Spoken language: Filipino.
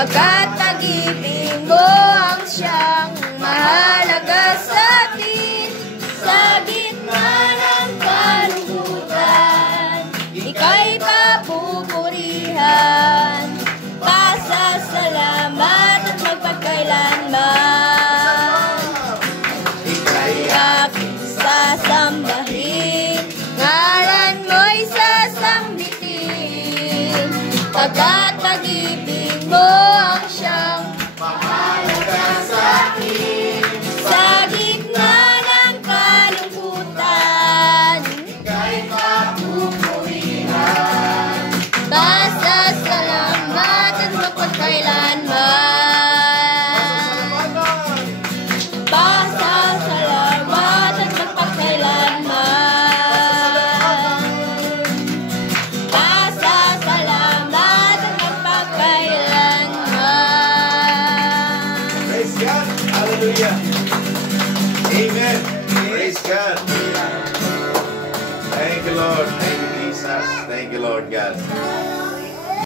Pagkat pag-ibig mo ang siyang mahalaga sa atin. Sa gitna ng kalungkutan, ika'y papupurihan. Pasasalamat at magpagkailanman. Ika'y aking sasambahin, ngalan mo'y sasangbitin. Pagkat pag-ibig mo ang siyang mahalaga sa akin. Sa gitna ng kalungkutan, ika'y papupurihan. Pasasalamat at magpagkailanman. Pasasalamat at magpagkailanman. Pasasalamat at magpagkailanman. Praise God. Hallelujah. Amen. Praise God. Thank you, Lord. Thank you, Jesus. Thank you, Lord God.